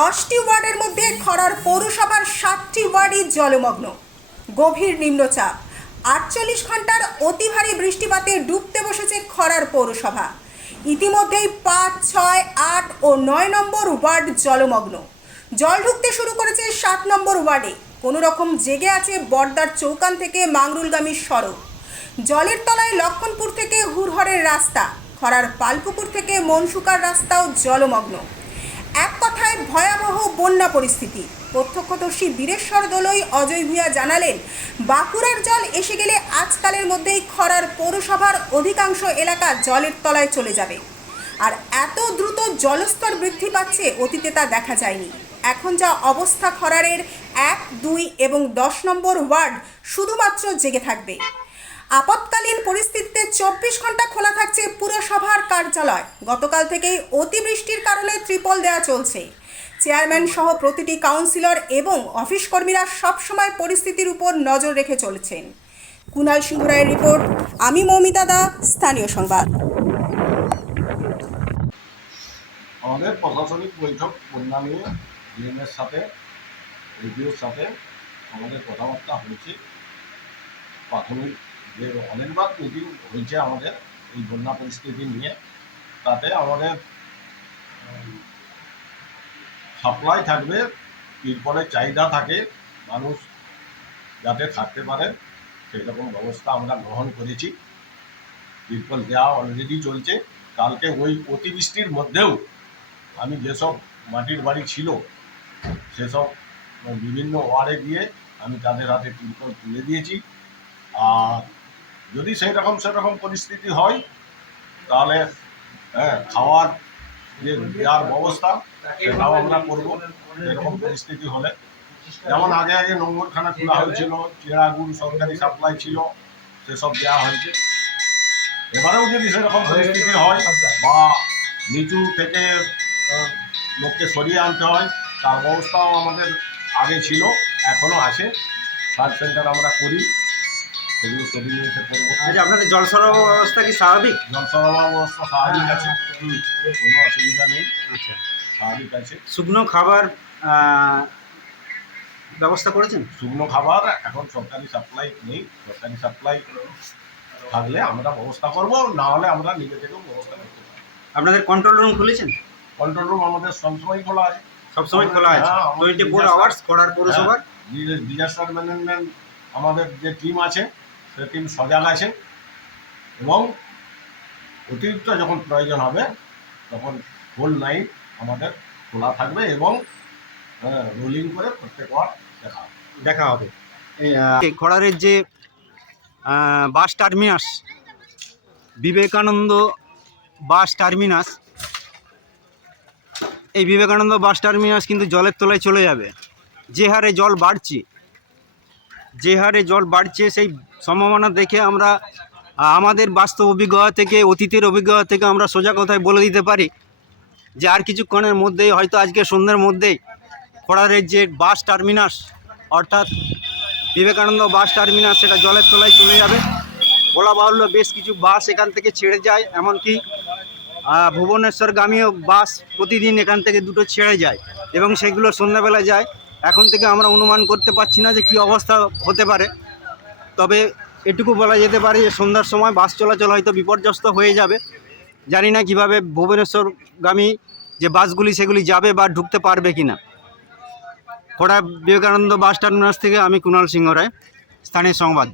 দশটি ওয়ার্ডের মধ্যে খরার পৌরসভার সাতটি ওয়ার্ডই জলমগ্ন। গভীর নিম্নচাপ। আটচল্লিশ ঘণ্টার অতি ভারী বৃষ্টিপাতে ডুবতে বসেছে খরার পৌরসভা। ইতিমধ্যেই পাঁচ, ছয়, আট ও নয় নম্বর ওয়ার্ড জলমগ্ন। জল ঢুকতে শুরু করেছে সাত নম্বর ওয়ার্ডে। কোনো রকম জেগে আছে বর্দার চৌকান থেকে মাংরুলগামী সড়ক। জলের তলায় লক্ষণপুর থেকে হুরহরের রাস্তা। খরার পালপুকুর থেকে মনসুকার রাস্তাও জলমগ্ন। এক কথায় ভয়াবহ বন্যা পরিস্থিতি। প্রত্যক্ষদর্শী বীরেশ্বর দলই অজয় ভূয়া জানালেন, বাঁকুড়ার জল এসে গেলে আজকালের মধ্যেই খরার পৌরসভার অধিকাংশ এলাকা জলের তলায় চলে যাবে। আর এত দ্রুত জলস্তর বৃদ্ধি পাচ্ছে অতীতে তা দেখা যায়নি। এখন যা অবস্থা খরারের এক, দুই এবং দশ নম্বর ওয়ার্ড শুধুমাত্র জেগে থাকবে। আপৎকালীন পরিস্থিতিতে চব্বিশ ঘণ্টা খোলা থাকছে পুরসভার কার্যালয়। গতকাল থেকেই অতিবৃষ্টির কারণে ত্রিপল দেয়া চলছে। চেয়ারম্যান সহ প্রতিটি কাউন্সিলর এবং অফিস কর্মীরা সবসময় পরিস্থিতির উপর নজর রেখে চলেছেন। কুনাল সিংহ রায়ের রিপোর্ট, আমি মৌমিতা দা, স্থানীয় সংবাদ। আমাদের প্রশাসনিক বৈঠক বন্যা নিয়ে ডিএমের সাথে রিভিউর সাথে আমাদের কথাবার্তা হয়েছে। প্রাথমিক যে অনেকবার মিটিং হয়েছে আমাদের এই বন্যা পরিস্থিতি নিয়ে। তাতে আমাদের সাপ্লাই থাকবে, এরপরে চাহিদা থাকে, মানুষ যাতে থাকতে পারে সেই রকম ব্যবস্থা আমরা গ্রহণ করেছি। তিরপল দেওয়া অলরেডি চলছে, কালকে ওই অতিবৃষ্টির মধ্যেও আমি যেসব মাটির বাড়ি ছিল, সেসব বিভিন্ন ওয়ার্ডে গিয়ে আমি তাদের হাতে তিরপল তুলে দিয়েছি। আর যদি সেই রকম সেরকম পরিস্থিতি হয়, তাহলে হ্যাঁ খাওয়ার যে দেওয়ার ব্যবস্থা, সেটাও আমরা করব এরকম পরিস্থিতি হলে। যেমন আগে আগে নোংরখানা খোলা হয়েছিল চেরাগুড় সরকারি সাপ্লাই ছিল, সেসব দেওয়া হয়েছে। এবারেও যদি সেরকম পরিস্থিতি হয়, বা নিচু থেকে লোককে সরিয়ে আনতে হয়, তার ব্যবস্থাও আমাদের আগে ছিল এখনও আছে। সার্চ সেন্টার আমরা করি। সেগুলো সরিয়ে নিয়ে এসে করব। আচ্ছা আপনাদের জল সরবরাহ ব্যবস্থা কি স্বাভাবিক? জল সরবরাহ ব্যবস্থা স্বাভাবিক আছে। কোনো অসুবিধা নেই। আচ্ছা। স্বাভাবিক আছে। শুকনো খাবার ব্যবস্থা করেছেন? শুকনো খাবার এখন সরকারি সাপ্লাই নেই। সরকারি সাপ্লাই থাকলে আমরা ব্যবস্থা করব না হলে আমরা নিজে থেকেও ব্যবস্থা করতে পারি আপনাদের কন্ট্রোল রুম খুলেছেন? কন্ট্রোল রুম আমাদের সবসময় খোলা আছে। সবসময় খোলা আছে। টোয়েন্টি ফোর আওয়ার্স করার পৌরসভার? ডিজাস্টার ম্যানেজমেন্ট আমাদের যে টিম আছে টিম সজাগ আছে এবং অতিরিক্ত যখন প্রয়োজন হবে, তখন হোল নাইট আমাদের খোলা থাকবে এবং রোলিং করে প্রত্যেক ওয়ার্ড দেখা দেখা হবে। খড়ারের যে bus terminus, Vivekananda bus terminus, এই বিবেকানন্দ বাস টার্মিনাস কিন্তু জলের তলায় চলে যাবে। যে হারে জল বাড়ছে, যে হারে জল বাড়ছে, সেই সম্ভাবনা দেখে আমরা আমাদের বাস্তব অভিজ্ঞতা থেকে, অতীতের অভিজ্ঞতা থেকে আমরা সোজা কথায় বলে দিতে পারি যে আর কিছুক্ষণের মধ্যেই, হয়তো আজকে সন্ধ্যের মধ্যেই, খড়ারের যে বাস টার্মিনাস, অর্থাৎ বিবেকানন্দ বাস টার্মিনাস, সেটা জলের তলায় চলে যাবে। বলা বাহুল্য বেশ কিছু বাস এখান থেকে ছেড়ে যায়, এমনকি ভুবনেশ্বরগামীও বাস প্রতিদিন এখান থেকে দুটো ছেড়ে যায় এবং সেগুলো সন্ধ্যাবেলা যায়। এখন থেকে আমরা অনুমান করতে পারছি না যে কী অবস্থা হতে পারে। তবে এটুকু বলা যেতে পারে যে সন্ধ্যার সময় বাস চলাচল হয়তো বিপর্যস্ত হয়ে যাবে। জানি না কীভাবে ভুবনেশ্বরগামী যে বাসগুলি সেগুলি যাবে বা ঢুকতে পারবে কি না খোড়া বিবেকানন্দ বাস টার্মিনাস থেকে আমি কুণাল সিংহ রায়, স্থানীয় সংবাদ।